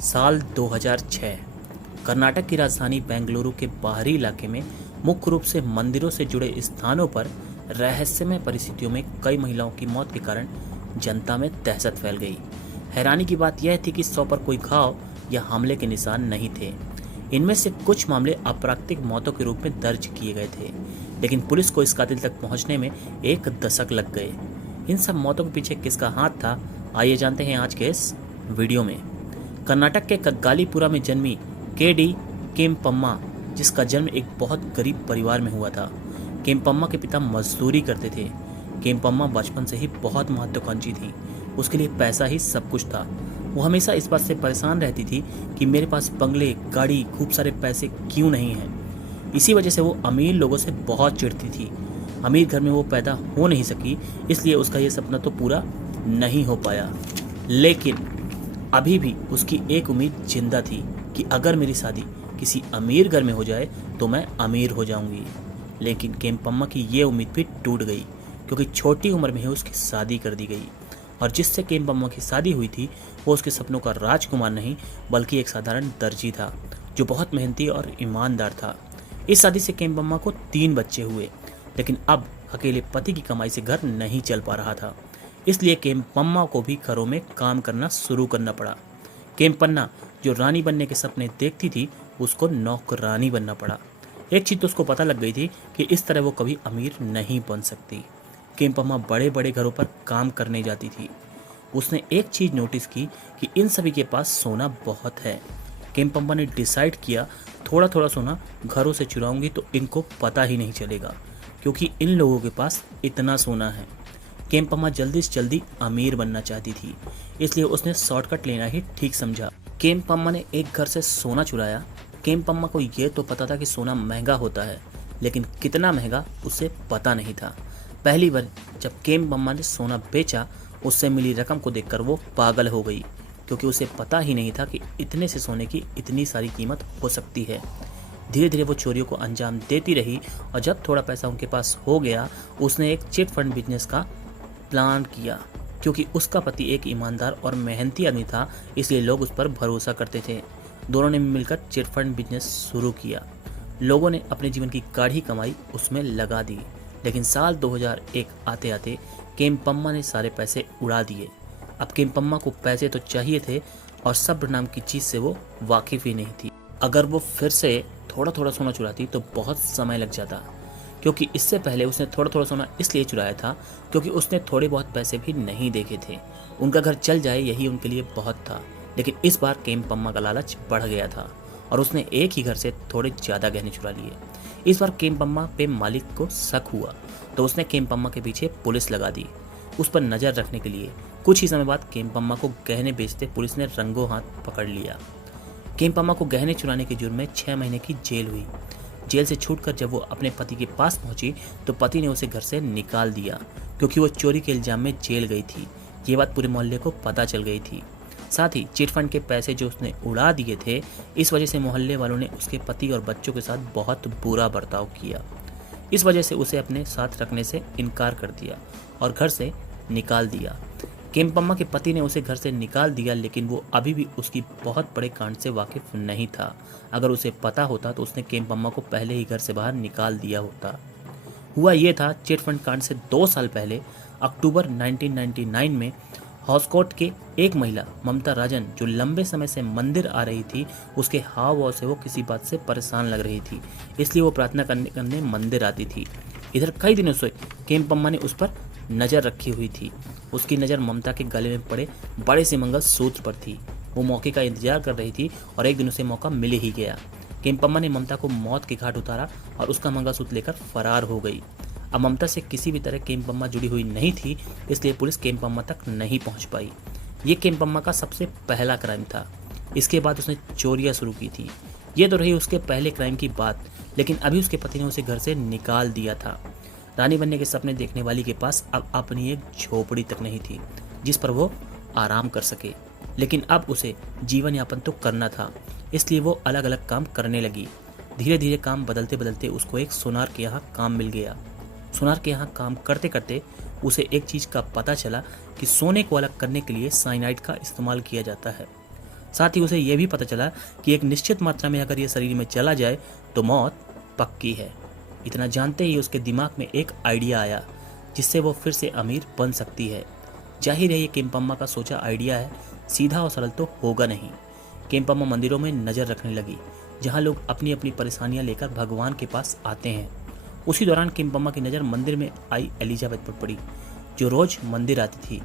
साल 2006 कर्नाटक की राजधानी बेंगलुरु के बाहरी इलाके में मुख्य रूप से मंदिरों से जुड़े स्थानों पर रहस्यमय परिस्थितियों में कई महिलाओं की मौत के कारण जनता में दहशत फैल गई। हैरानी की बात यह थी कि 100 पर कोई घाव या हमले के निशान नहीं थे। इनमें से कुछ मामले अप्राकृतिक मौतों के रूप में दर्ज किए गए थे, लेकिन पुलिस को इस कातिल तक पहुंचने में 1 दशक लग गए। इन सब मौतों के पीछे किसका हाथ था, आइए जानते हैं आज के इस वीडियो में। कर्नाटक के कग्गालीपुरा में जन्मी के.डी. केम्पम्मा, जिसका जन्म एक बहुत गरीब परिवार में हुआ था। केम्पम्मा के पिता मजदूरी करते थे। केम्पम्मा बचपन से ही बहुत महत्वाकांक्षी थी। उसके लिए पैसा ही सब कुछ था। वो हमेशा इस बात से परेशान रहती थी कि मेरे पास बंगले, गाड़ी, खूब सारे पैसे क्यों नहीं हैं। इसी वजह से वो अमीर लोगों से बहुत चिढ़ती थी। अमीर घर में वो पैदा हो नहीं सकी, इसलिए उसका ये सपना तो पूरा नहीं हो पाया। लेकिन अभी भी उसकी एक उम्मीद जिंदा थी कि अगर मेरी शादी किसी अमीर घर में हो जाए तो मैं अमीर हो जाऊंगी। लेकिन केम्पम्मा की ये उम्मीद भी टूट गई, क्योंकि छोटी उम्र में ही उसकी शादी कर दी गई। और जिससे केम्पम्मा की शादी हुई थी वो उसके सपनों का राजकुमार नहीं, बल्कि एक साधारण दर्जी था जो बहुत मेहनती और ईमानदार था। इस शादी से केम्पम्मा को 3 बच्चे हुए, लेकिन अब अकेले पति की कमाई से घर नहीं चल पा रहा था। इसलिए केम्पम्मा को भी घरों में काम करना शुरू करना पड़ा। केम्पन्ना, जो रानी बनने के सपने देखती थी, उसको नौकरानी बनना पड़ा। एक चीज तो उसको पता लग गई थी कि इस तरह वो कभी अमीर नहीं बन सकती। केम्पम्मा बड़े बड़े घरों पर काम करने जाती थी। उसने एक चीज नोटिस की कि इन सभी के पास सोना बहुत है। केम्पम्मा ने डिसाइड किया, थोड़ा थोड़ा सोना घरों से चुराऊंगी तो इनको पता ही नहीं चलेगा, क्योंकि इन लोगों के पास इतना सोना है। केम्पम्मा जल्दी से जल्दी अमीर बनना चाहती थी, इसलिए उसने शॉर्टकट लेना ही ठीक समझा। केम्पम्मा ने एक घर से सोना चुराया। केम्पम्मा को यह तो पता था कि सोना महंगा होता है, लेकिन कितना महंगा उसे पता नहीं था। पहली बार जब केम्पम्मा ने सोना बेचा, उससे मिली रकम को देखकर वो पागल हो गई, क्योंकि उसे पता ही नहीं था कि इतने से सोने की इतनी सारी कीमत हो सकती है। धीरे धीरे वो चोरियों को अंजाम देती रही, और जब थोड़ा पैसा उनके पास हो गया, उसने एक चिट फंड बिजनेस का प्लान किया। क्योंकि उसका पति एक ईमानदार और मेहनती आदमी था, इसलिए लोग उस पर भरोसा करते थे। दोनों ने मिलकर चिट फंड बिजनेस शुरू किया। लोगों ने अपने जीवन की गाढ़ी कमाई उसमें लगा दी। लेकिन साल 2001 आते आते केम्पम्मा ने सारे पैसे उड़ा दिए। अब केम्पम्मा को पैसे तो चाहिए थे, और सब्र नाम की चीज से वो वाकिफ ही नहीं थी। अगर वो फिर से थोड़ा थोड़ा सोना चुराती तो बहुत समय लग जाता, क्योंकि इससे पहले उसने थोड़ा थोड़ा सोना इसलिए चुराया था क्योंकि उसने थोड़े बहुत पैसे भी नहीं देखे थे। उनका घर चल जाए यही उनके लिए बहुत था। लेकिन इस बार केम्पम्मा का लालच बढ़ गया था, और उसने एक ही घर से थोड़े ज़्यादा गहने चुरा लिए। इस बार केम्पम्मा पे मालिक को शक हुआ, तो उसने केम्पम्मा के पीछे पुलिस लगा दी, उस पर नज़र रखने के लिए। कुछ ही समय बाद केम्पम्मा को गहने बेचते पुलिस ने रंगों हाथ पकड़ लिया। केम्पम्मा को गहने चुराने के जुर्म में 6 महीने की जेल हुई। जेल से छूटकर जब वो अपने पति के पास पहुंची तो पति ने उसे घर से निकाल दिया, क्योंकि वो चोरी के इल्जाम में जेल गई थी। ये बात पूरे मोहल्ले को पता चल गई थी। साथ ही चिट फंड के पैसे जो उसने उड़ा दिए थे, इस वजह से मोहल्ले वालों ने उसके पति और बच्चों के साथ बहुत बुरा बर्ताव किया। इस वजह से उसे अपने साथ रखने से इनकार कर दिया और घर से निकाल दिया। केम्पम्मा के पति ने उसे घर से निकाल दिया, लेकिन वो अभी भी उसकी बहुत बड़े कांड से वाकिफ नहीं था। अगर उसे पता होता तो उसने केम्पम्मा को पहले ही घर से बाहर निकाल दिया होता। हुआ ये था, चिट फंड कांड से 2 साल पहले अक्टूबर 1999 में हॉस्कोट के एक महिला ममता राजन, जो लंबे समय से मंदिर आ रही थी, उसके हाव भाव से वो किसी बात से परेशान लग रही थी, इसलिए वो प्रार्थना करने मंदिर आती थी। इधर कई दिनों से केम्पम्मा ने उस पर नज़र रखी हुई थी। उसकी नज़र ममता के गले में पड़े बड़े से मंगलसूत्र पर थी। वो मौके का इंतजार कर रही थी, और एक दिन उसे मौका मिल ही गया। केम्पम्मा ने ममता को मौत के घाट उतारा और उसका मंगलसूत्र लेकर फरार हो गई। अब ममता से किसी भी तरह केम्पम्मा जुड़ी हुई नहीं थी, इसलिए पुलिस केम्पम्मा तक नहीं पहुंच पाई। ये केम्पम्मा का सबसे पहला क्राइम था। इसके बाद उसने चोरियां शुरू की थी। ये तो रही उसके पहले क्राइम की बात, लेकिन अभी उसके पति ने उसे घर से निकाल दिया था। रानी बनने के सपने देखने वाली के पास अब अपनी एक झोपड़ी तक नहीं थी जिस पर वो आराम कर सके, लेकिन अब उसे जीवन यापन तो करना था, इसलिए वो अलग अलग काम करने लगी। धीरे धीरे काम बदलते बदलते उसको एक सुनार के यहाँ काम मिल गया। सुनार के यहाँ काम करते करते उसे एक चीज़ का पता चला कि सोने को अलग करने के लिए साइनाइड का इस्तेमाल किया जाता है। साथ ही उसे यह भी पता चला कि एक निश्चित मात्रा में अगर यह शरीर में चला जाए तो मौत पक्की है। इतना जानते ही उसके दिमाग में एक आइडिया आया जिससे वो फिर से अमीर बन सकती है। जाहिर है ये केम्पम्मा का सोचा आइडिया है, सीधा और सरल तो होगा नहीं। केम्पम्मा मंदिरों में नज़र रखने लगी जहाँ लोग अपनी अपनी परेशानियाँ लेकर भगवान के पास आते हैं। उसी दौरान केम्पम्मा की नज़र मंदिर में आई एलिजाबेथ पर पड़ी, जो रोज मंदिर आती थी।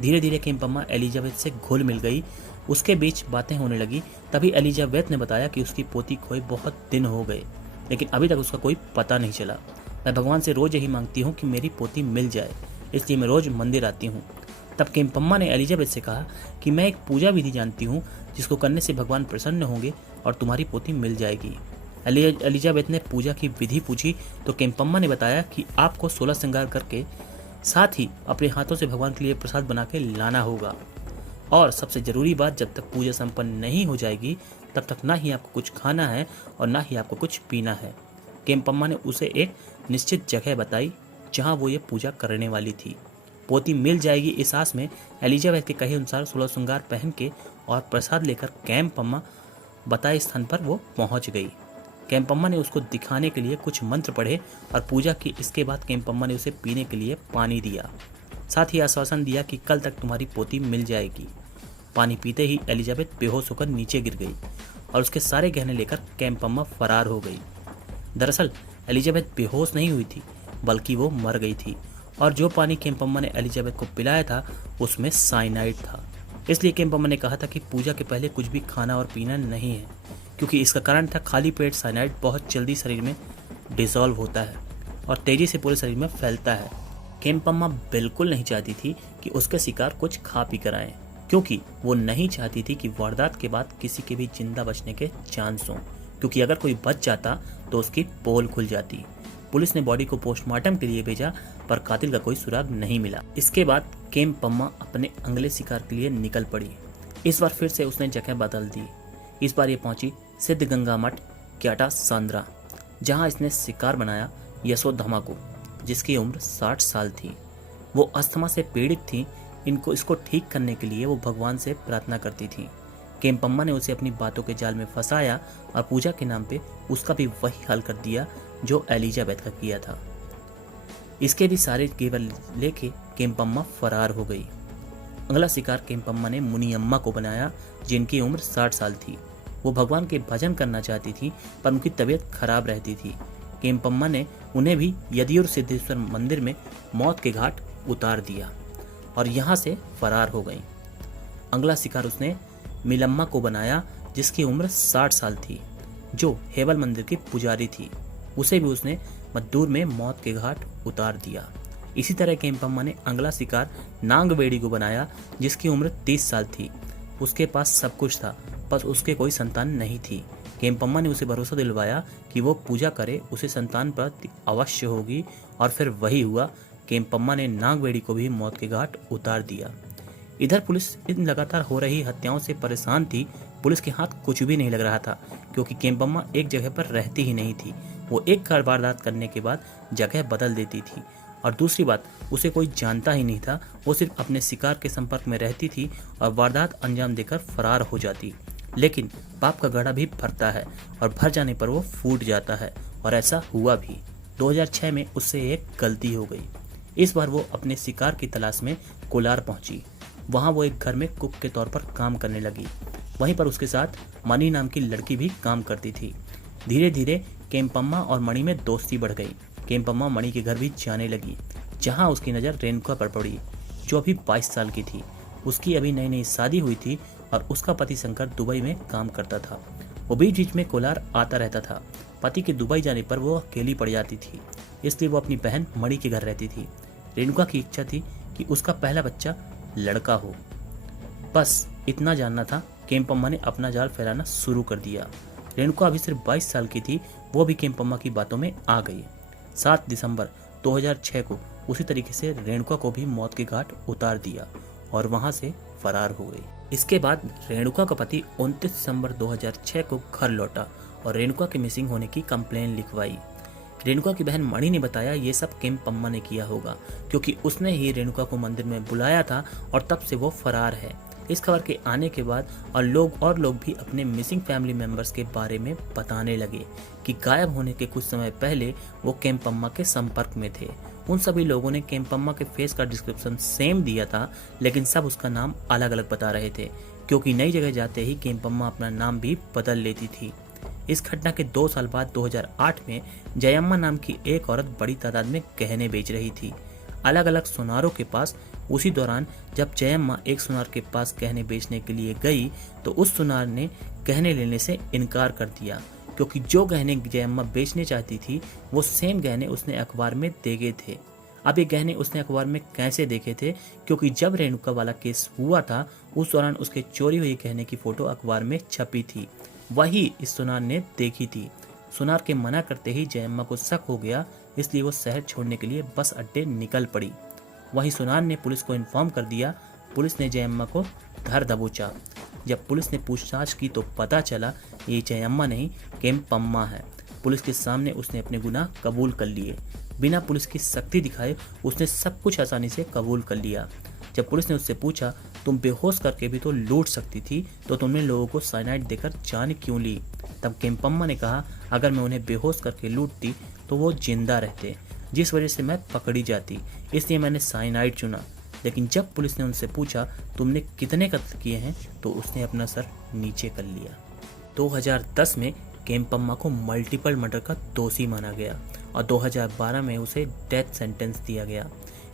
धीरे धीरे केम्पम्मा एलिजाबेथ से घुल मिल गई, उसके बीच बातें होने लगी। तभी एलिजाबेथ ने बताया कि उसकी पोती खोए बहुत दिन हो गए, लेकिन अभी तक उसका कोई पता नहीं चला। मैं भगवान से रोज यही मांगती हूँ कि मेरी पोती मिल जाए, इसलिए मैं रोज मंदिर आती हूँ। तब केम्पम्मा ने एलिजाबेथ से कहा कि मैं एक पूजा विधि जानती हूँ जिसको करने से भगवान प्रसन्न होंगे और तुम्हारी पोती मिल जाएगी। एलिजाबेथ ने पूजा की विधि पूछी तो केम्पम्मा ने बताया कि आपको 16 श्रृंगार करके साथ ही अपने हाथों से भगवान के लिए प्रसाद बना के लाना होगा, और सबसे जरूरी बात, जब तक पूजा संपन्न नहीं हो जाएगी तब तक ना ही आपको कुछ खाना है और ना ही आपको कुछ पीना है। केम्पम्मा ने उसे एक निश्चित जगह बताई जहां वो ये पूजा करने वाली थी। पोती मिल जाएगी इस आस में एलिजाबेथ के कहे अनुसार 16 श्रृंगार पहन के और प्रसाद लेकर केम्पम्मा बताए स्थान पर वो पहुंच गई। केम्पम्मा ने उसको दिखाने के लिए कुछ मंत्र पढ़े और पूजा की। इसके बाद केम्पम्मा ने उसे पीने के लिए पानी दिया, साथ ही आश्वासन दिया कि कल तक तुम्हारी पोती मिल जाएगी। पानी पीते ही एलिजाबेथ बेहोश होकर नीचे गिर गई और उसके सारे गहने लेकर केम्पम्मा फरार हो गई। दरअसल एलिजाबेथ बेहोश नहीं हुई थी, बल्कि वो मर गई थी, और जो पानी केम्पम्मा ने एलिजाबेथ को पिलाया था उसमें साइनाइड था। इसलिए केम्पम्मा ने कहा था कि पूजा के पहले कुछ भी खाना और पीना नहीं है, क्योंकि इसका कारण था खाली पेट साइनाइड बहुत जल्दी शरीर में डिसॉल्व होता है और तेजी से पूरे शरीर में फैलता है। केम्पम्मा बिल्कुल नहीं चाहती थी कि उसके शिकार कुछ खा पी कर आए, क्योंकि वो नहीं चाहती थी कि वारदात के बाद किसी के भी जिंदा बचने के चांस हों, क्योंकि अगर कोई बच जाता तो उसकी पोल खुल जाती। पुलिस ने बॉडी को पोस्टमार्टम के लिए भेजा, पर कातिल का कोई सुराग नहीं मिला। इसके बाद केम्पम्मा अपने अगले शिकार के लिए निकल पड़ी। इस बार फिर से उसने जगह बदल दी। इस बार ये पहुंची सिद्धगंगा मठ क्याटा सांद्रा, जहां इसने शिकार बनाया यशोधमा को, जिसकी उम्र 60 साल थी। वो अस्थमा से पीड़ित थी। इसको ठीक करने के लिए वो भगवान से प्रार्थना करती थी। केम्पम्मा ने उसे अपनी बातों के जाल में फंसाया और पूजा के नाम पे उसका भी वही हाल कर दिया जो एलिजाबेथ का किया था। इसके भी सारे केवल लेके केम्पम्मा फरार हो गई। अगला शिकार केम्पम्मा ने मुनियम्मा को बनाया, जिनकी उम्र 60 साल थी। वो भगवान के भजन करना चाहती थी, पर उनकी तबीयत खराब रहती थी। केम्पम्मा ने उन्हें भी यदियूर सिद्धेश्वर मंदिर में मौत के घाट उतार दिया और यहाँ से फरार हो गई। अगला शिकार उसने मिलम्मा को बनाया, जिसकी उम्र 60 साल थी, जो हेवल मंदिर की पुजारी थी। उसे भी उसने मद्दूर में मौत के घाट उतार दिया। इसी तरह केम्पम्मा ने अगला शिकार नांगवेड़ी को बनाया, जिसकी उम्र 30 साल थी। उसके पास सब कुछ था, बस उसके कोई संतान नहीं थी। केम्पम्मा ने उसे भरोसा दिलवाया कि वो पूजा करे, उसे संतान प्राप्ति अवश्य होगी, और फिर वही हुआ। केम्पम्मा ने नागवेड़ी को भी मौत के घाट उतार दिया। इधर पुलिस इन लगातार हो रही हत्याओं से परेशान थी। पुलिस के हाथ कुछ भी नहीं लग रहा था, क्योंकि केम्पम्मा एक जगह पर रहती ही नहीं थी। वो एक वारदात करने के बाद जगह बदल देती थी, और दूसरी बात, उसे कोई जानता ही नहीं था। वो सिर्फ अपने शिकार के संपर्क में रहती थी और वारदात अंजाम देकर फरार हो जाती। लेकिन पाप का घड़ा भी भरता है, और भर जाने पर वो फूट जाता है, और ऐसा हुआ भी। 2006 में उससे एक गलती हो गई। इस बार वो अपने शिकार की तलाश में कोलार पहुंची। वहां वो एक घर में कुक के तौर पर काम करने लगी। वहीं पर उसके साथ मणि नाम की लड़की भी काम करती थी। धीरे धीरे केम्पम्मा और मणि में दोस्ती बढ़ गई। केम्पम्मा मणि के घर भी जाने लगी, जहां उसकी नज़र रेणुका पर पड़ी, जो अभी 22 साल की थी। उसकी अभी नई नई शादी हुई थी और उसका पति शंकर दुबई में काम करता था। वो बीच बीच में कोलार आता रहता था। पति के दुबई जाने पर वो अकेली पड़ जाती थी, इसलिए वो अपनी बहन मणि के घर रहती थी। रेणुका की इच्छा थी कि उसका पहला बच्चा लड़का हो। बस इतना जानना था। केम्पम्मा ने अपना जाल फैलाना शुरू कर दिया। रेणुका अभी सिर्फ 22 साल की थी। वो भी केम्पम्मा की बातों में आ गई। 7 दिसंबर 2006 को उसी तरीके से रेणुका को भी मौत के घाट उतार दिया और वहां से फरार हो गई। इसके बाद रेणुका का पति 29 दिसंबर 2006 को घर लौटा और रेणुका के मिसिंग होने की कंप्लेन लिखवाई। रेणुका की बहन मणि ने बताया ये सब केम्पम्मा ने किया होगा, क्योंकि उसने ही रेणुका को मंदिर में बुलाया था और तब से वो फरार है। इस खबर के आने के बाद और लोग भी अपने मिसिंग फैमिली मेंबर्स के बारे में बताने लगे कि गायब होने के कुछ समय पहले वो केम्पम्मा के संपर्क में थे। उन सभी लोगों ने केम्पम्मा के फेस का डिस्क्रिप्शन सेम दिया था, लेकिन सब उसका नाम अलग अलग बता रहे थे, क्योंकि नई जगह जाते ही केम्पम्मा अपना नाम भी बदल लेती थी। इस घटना के 2 साल बाद 2008 में जयम्मा नाम की एक औरत बड़ी तादाद में गहने बेच रही थी अलग अलग सुनारों के पास। उसी दौरान जब जयम्मा एक सुनार के पास गहने बेचने के लिए गई तो उस सुनार ने गहने लेने से इनकार कर दिया, क्योंकि जो गहने जयम्मा बेचने चाहती थी वो सेम गहने उसने अखबार में देखे थे। अब ये गहने उसने अखबार में कैसे देखे थे, क्योंकि जब रेणुका वाला केस हुआ था उस दौरान उसके चोरी हुई गहने की फोटो अखबार में छपी थी, वही इस सुनार ने देखी थी। सुनार के मना करते ही जयम्मा को शक हो गया, इसलिए वो शहर छोड़ने के लिए बस अड्डे निकल पड़ी। वही सुनार ने पुलिस को इन्फॉर्म कर दिया। पुलिस ने जयम्मा को धर दबोचा। जब पुलिस ने पूछताछ की तो पता चला ये जयम्मा नहीं केम्पम्मा है। पुलिस के सामने उसने अपने गुनाह कबूल कर लिए। बिना पुलिस की सख्ती दिखाए उसने सब कुछ आसानी से कबूल कर लिया। जब पुलिस ने उससे पूछा तुम बेहोश करके भी तो लूट सकती थी, तो तुमने लोगों को साइनाइड देकर जान क्यों ली? तब केम्पम्मा ने कहा अगर मैं उन्हें बेहोश करके लूटती तो वो जिंदा रहते, जिस वजह से मैं पकड़ी जाती, इसलिए मैंने साइनाइड चुना। लेकिन जब पुलिस ने उनसे पूछा तुमने कितने कत्ल किए हैं, तो उसने अपना सर नीचे कर लिया। 2010 में केम्पम्मा को मल्टीपल मर्डर का दोषी माना गया और 2012 में उसे डेथ सेंटेंस दिया गया।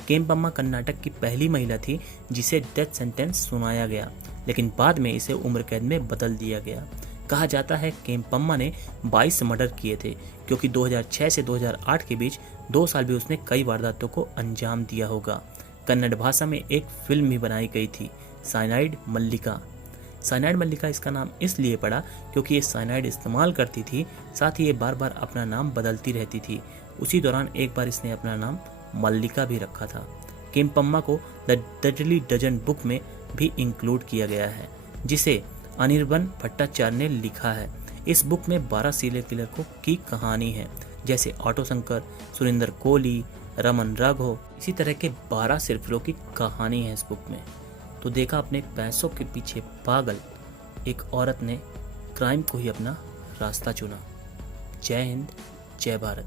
केम्पम्मा कर्नाटक की पहली महिला थी जिसे डेथ सेंटेंस सुनाया गया, लेकिन बाद में इसे उम्र कैद में बदल दिया गया। कहा जाता है केम्पम्मा ने 22 मर्डर किए थे, क्योंकि 2006 से 2008 के बीच 2 साल भी उसने कई वारदातों को अंजाम दिया होगा। कन्नड़ भाषा में एक फिल्म भी बनाई गई थी, साइनाइड मल्लिका। साइनाइड मल्लिका इसका नाम इसलिए पड़ा क्योंकि ये साइनाइड इस्तेमाल करती थी, साथ ही ये बार बार अपना नाम बदलती रहती थी। उसी दौरान एक बार इसने अपना नाम मल्लिका भी रखा था। केम्पम्मा को द डेडली डजन बुक में भी इंक्लूड किया गया है, जिसे अनिर्बन भट्टाचार्य ने लिखा है। इस बुक में 12 सीरियल किलर की कहानी है, जैसे ऑटो शंकर, सुरेंद्र कोहली, रमन राघव, इसी तरह के 12 सीरियल की कहानी है इस बुक में। तो देखा अपने पैसों के पीछे पागल एक औरत ने क्राइम को ही अपना रास्ता चुना। जय हिंद, जय भारत।